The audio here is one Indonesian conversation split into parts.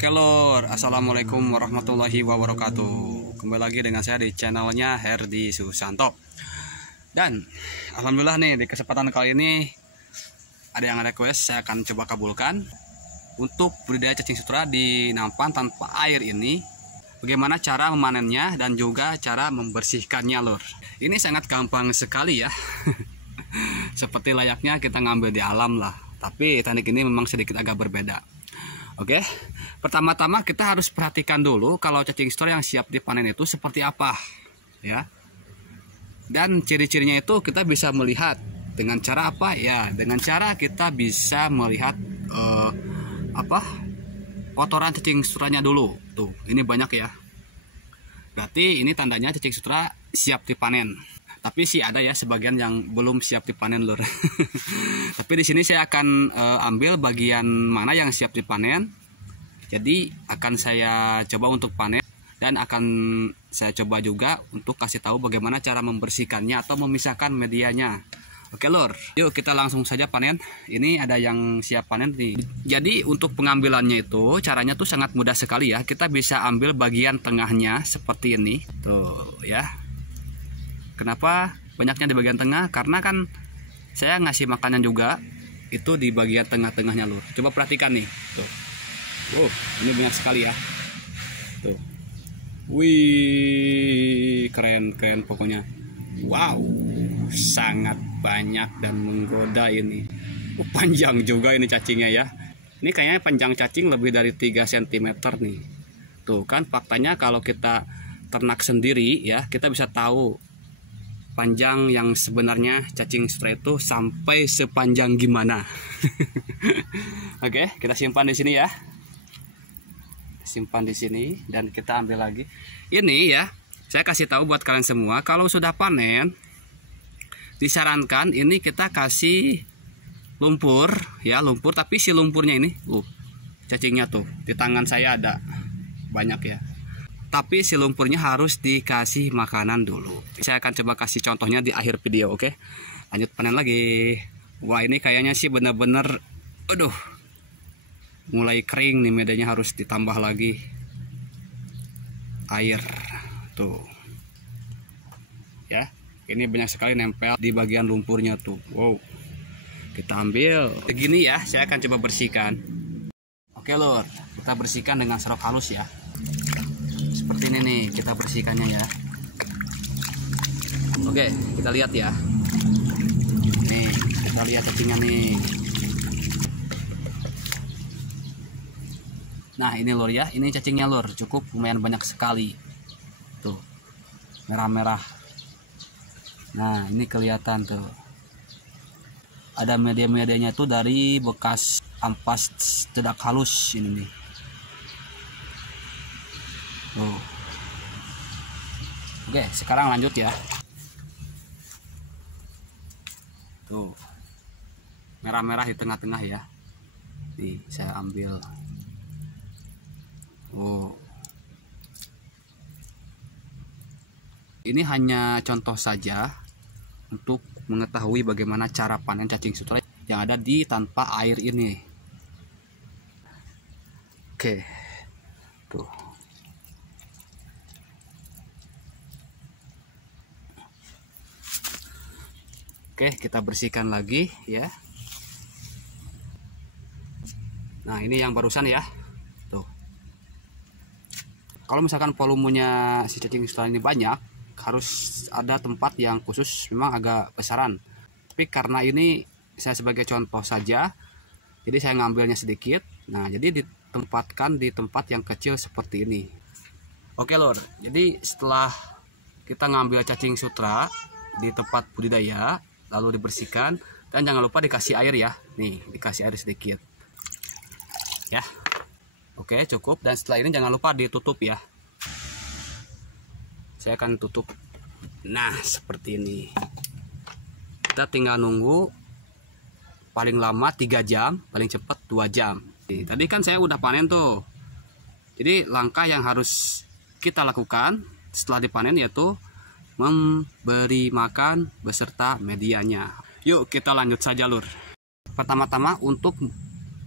Oke lor, assalamualaikum warahmatullahi wabarakatuh. Kembali lagi dengan saya di channelnya Herdi Susanto. Dan alhamdulillah nih, di kesempatan kali ini ada yang request, saya akan coba kabulkan untuk budidaya cacing sutra di nampan tanpa air ini. Bagaimana cara memanennya dan juga cara membersihkannya lor. Ini sangat gampang sekali ya. Seperti layaknya kita ngambil di alam lah. Tapi teknik ini memang sedikit agak berbeda. Oke, pertama-tama kita harus perhatikan dulu kalau cacing sutra yang siap dipanen itu seperti apa, ya. Dan ciri-cirinya itu kita bisa melihat dengan cara apa ya? Dengan cara kita bisa melihat kotoran cacing sutranya dulu. Tuh, ini banyak ya. Berarti ini tandanya cacing sutra siap dipanen. Tapi sih ada ya sebagian yang belum siap dipanen lur. Tapi di sini saya akan ambil bagian mana yang siap dipanen. Jadi akan saya coba untuk panen dan akan saya coba juga untuk kasih tahu bagaimana cara membersihkannya atau memisahkan medianya. Oke lur, yuk kita langsung saja panen. Ini ada yang siap panen nih. Jadi untuk pengambilannya itu caranya tuh sangat mudah sekali ya. Kita bisa ambil bagian tengahnya seperti ini. Tuh ya. Kenapa banyaknya di bagian tengah? Karena kan saya ngasih makanan juga itu di bagian tengah-tengahnya lur. Coba perhatikan nih. Tuh. Ini banyak sekali ya. Tuh. Wih, keren pokoknya. Wow, sangat banyak dan menggoda ini. Panjang juga ini cacingnya ya. Ini kayaknya panjang cacing lebih dari 3 cm nih. Tuh kan faktanya kalau kita ternak sendiri ya, kita bisa tahu panjang yang sebenarnya cacing sutra itu sampai sepanjang gimana. Oke, kita simpan di sini ya. Simpan di sini dan kita ambil lagi. Ini ya, saya kasih tahu buat kalian semua, kalau sudah panen disarankan ini kita kasih lumpur ya, lumpur, tapi si lumpurnya ini cacingnya tuh di tangan saya ada banyak ya. Tapi si lumpurnya harus dikasih makanan dulu. Saya akan coba kasih contohnya di akhir video, oke? Lanjut panen lagi. Wah, ini kayaknya sih bener-bener, aduh, mulai kering nih, medianya harus ditambah lagi air. Tuh. Ya, ini banyak sekali nempel di bagian lumpurnya tuh. Wow. Kita ambil. Begini ya, saya akan coba bersihkan. Oke lur, kita bersihkan dengan serok halus ya. Seperti ini nih kita bersihkannya ya. Oke, kita lihat ya. Nih, kita lihat cacingnya nih. Nah, ini lur ya, ini cacingnya lur, cukup lumayan banyak sekali. Tuh. Merah-merah. Nah, ini kelihatan tuh. Ada media-medianya tuh dari bekas ampas cedak halus ini nih. Tuh. Oke, sekarang lanjut ya. Tuh. Merah-merah di tengah-tengah ya. Nih, saya ambil. Ini hanya contoh saja untuk mengetahui bagaimana cara panen cacing sutra yang ada di tanpa air ini. Oke. Tuh. Oke, kita bersihkan lagi ya. Nah, ini yang barusan ya. Tuh. Kalau misalkan volumenya si cacing sutra ini banyak, harus ada tempat yang khusus memang agak besaran. Tapi karena ini saya sebagai contoh saja, jadi saya ngambilnya sedikit. Nah, jadi ditempatkan di tempat yang kecil seperti ini. Oke lor, jadi setelah kita ngambil cacing sutra di tempat budidaya, lalu dibersihkan dan jangan lupa dikasih air ya. Nih, dikasih air sedikit. Ya. Oke, cukup, dan setelah ini jangan lupa ditutup ya. Saya akan tutup. Nah, seperti ini. Kita tinggal nunggu paling lama 3 jam, paling cepat 2 jam. Tadi kan saya udah panen tuh. Jadi langkah yang harus kita lakukan setelah dipanen yaitu memberi makan beserta medianya. Yuk kita lanjut saja lur. Pertama-tama untuk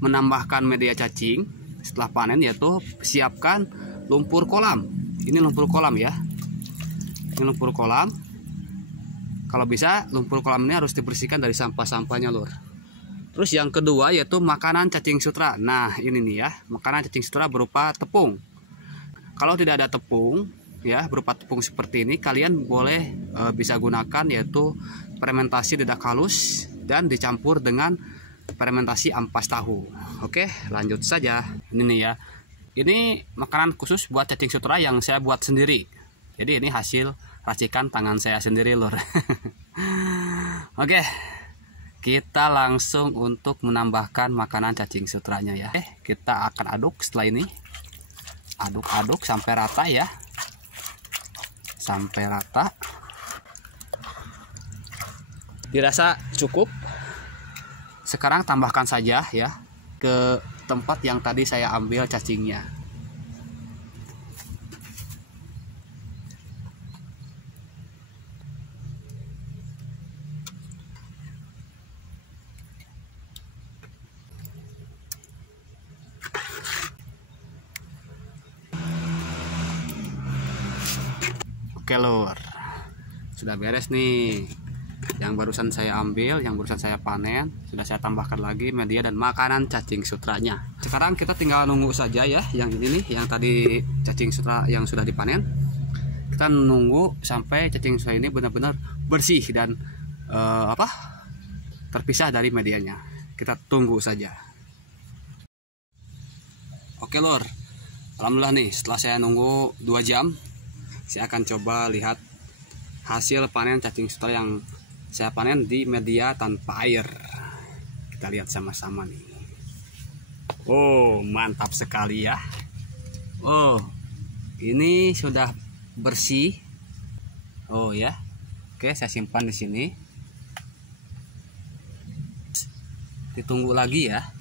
menambahkan media cacing, setelah panen, yaitu siapkan lumpur kolam. Ini lumpur kolam ya. Ini lumpur kolam. Kalau bisa lumpur kolam ini harus dibersihkan dari sampah-sampahnya, Lur. Terus yang kedua yaitu makanan cacing sutra. Nah, ini nih ya, makanan cacing sutra berupa tepung. Kalau tidak ada tepung ya, berupa tepung seperti ini, kalian boleh bisa gunakan yaitu fermentasi dedak halus dan dicampur dengan fermentasi ampas tahu. Oke, lanjut saja. Ini nih ya. Ini makanan khusus buat cacing sutra yang saya buat sendiri. Jadi ini hasil racikan tangan saya sendiri, Lur. Oke, kita langsung untuk menambahkan makanan cacing sutranya ya. Kita akan aduk setelah ini. Aduk-aduk sampai rata ya. Sampai rata. Dirasa cukup. Sekarang tambahkan saja ya ke tempat yang tadi saya ambil cacingnya. Oke, Lur, sudah beres nih. Yang barusan saya ambil, yang barusan saya panen, sudah saya tambahkan lagi media dan makanan cacing sutranya. Sekarang kita tinggal nunggu saja ya, yang ini nih, yang tadi cacing sutra yang sudah dipanen. Kita nunggu sampai cacing sutra ini benar-benar bersih dan terpisah dari medianya. Kita tunggu saja. Oke, Lur, alhamdulillah nih, setelah saya nunggu 2 jam, saya akan coba lihat hasil panen cacing sutra yang saya panen di media tanpa air. Kita lihat sama-sama nih. Oh, mantap sekali ya. Oh, ini sudah bersih. Oh ya. Oke, saya simpan di sini. Ditunggu lagi ya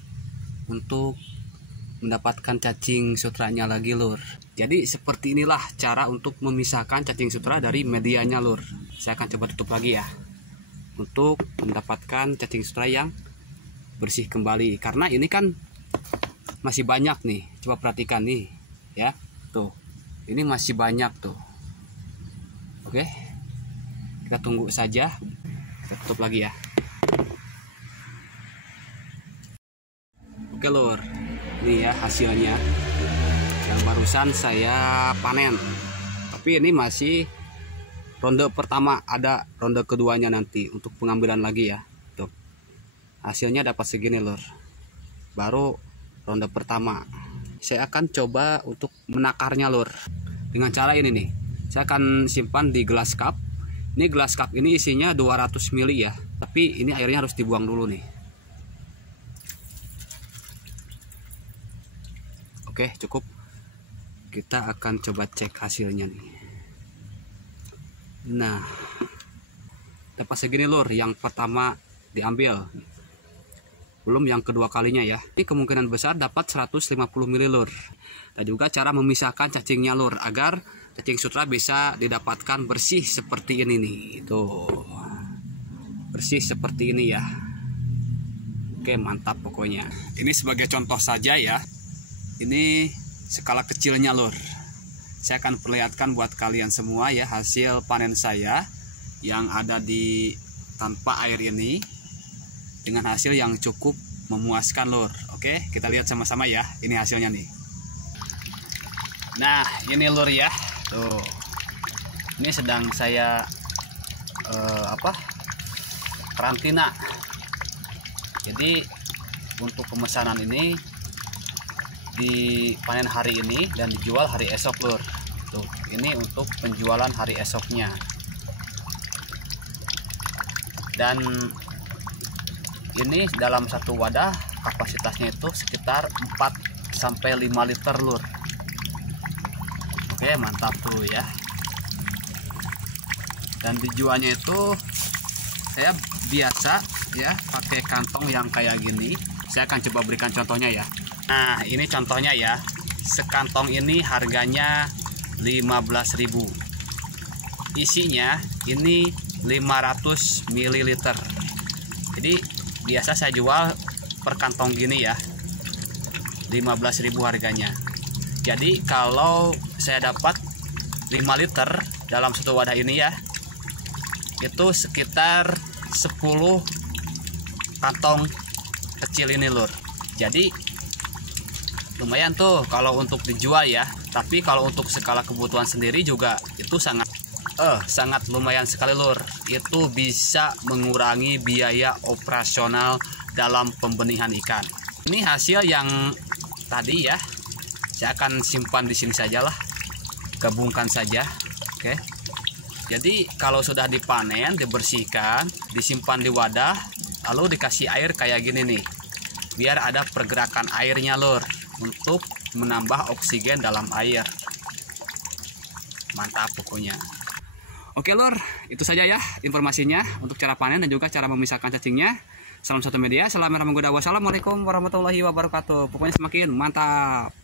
untuk mendapatkan cacing sutranya lagi, Lur. Jadi seperti inilah cara untuk memisahkan cacing sutra dari medianya, Lur. Saya akan coba tutup lagi ya, untuk mendapatkan cacing sutra yang bersih kembali. Karena ini kan masih banyak nih. Coba perhatikan nih ya. Tuh. Ini masih banyak tuh. Oke. Kita tunggu saja. Kita tutup lagi ya. Oke, Lur. Ini ya hasilnya. Yang barusan saya panen. Tapi ini masih ronde pertama, ada ronde keduanya nanti untuk pengambilan lagi ya. Tuh. Hasilnya dapat segini, Lur. Baru ronde pertama. Saya akan coba untuk menakarnya, Lur. Dengan cara ini nih. Saya akan simpan di gelas cup. Ini gelas cup ini isinya 200 ml ya. Tapi ini airnya harus dibuang dulu nih. Oke, cukup. Kita akan coba cek hasilnya nih. Nah, dapat segini, Lur, yang pertama diambil. Belum yang kedua kalinya ya. Ini kemungkinan besar dapat 150 ml, Lur. Dan juga cara memisahkan cacingnya, Lur, agar cacing sutra bisa didapatkan bersih seperti ini nih. Tuh. Bersih seperti ini ya. Oke, mantap pokoknya. Ini sebagai contoh saja ya. Ini skala kecilnya, Lur. Saya akan perlihatkan buat kalian semua ya hasil panen saya yang ada di tanpa air ini dengan hasil yang cukup memuaskan, Lur. Oke, kita lihat sama-sama ya. Ini hasilnya nih. Nah, ini, Lur ya. Tuh. Ini sedang saya karantina. Jadi untuk pemesanan ini dipanen hari ini dan dijual hari esok, Lur. Tuh, ini untuk penjualan hari esoknya. Dan ini dalam satu wadah kapasitasnya itu sekitar 4-5 liter, Lur. Oke, mantap tuh ya. Dan dijualnya itu saya biasa ya pakai kantong yang kayak gini. Saya akan coba berikan contohnya ya. Nah, ini contohnya ya. Sekantong ini harganya 15.000. Isinya ini 500 ml. Jadi biasa saya jual per kantong gini ya. 15.000 harganya. Jadi kalau saya dapat 5 liter dalam satu wadah ini ya, itu sekitar 10 kantong kecil ini lur. Jadi lumayan tuh kalau untuk dijual ya. Tapi kalau untuk skala kebutuhan sendiri juga itu sangat lumayan sekali lur. Itu bisa mengurangi biaya operasional dalam pembenihan ikan. Ini hasil yang tadi ya, saya akan simpan di sini sajalah, gabungkan saja. Oke. Jadi kalau sudah dipanen, dibersihkan, disimpan di wadah, lalu dikasih air kayak gini nih, biar ada pergerakan airnya lur, untuk menambah oksigen dalam air. Mantap pokoknya. Oke lur, itu saja ya informasinya untuk cara panen dan juga cara memisahkan cacingnya. Salam satu media, salam merah menggoda. Wassalamualaikum warahmatullahi wabarakatuh. Pokoknya semakin mantap.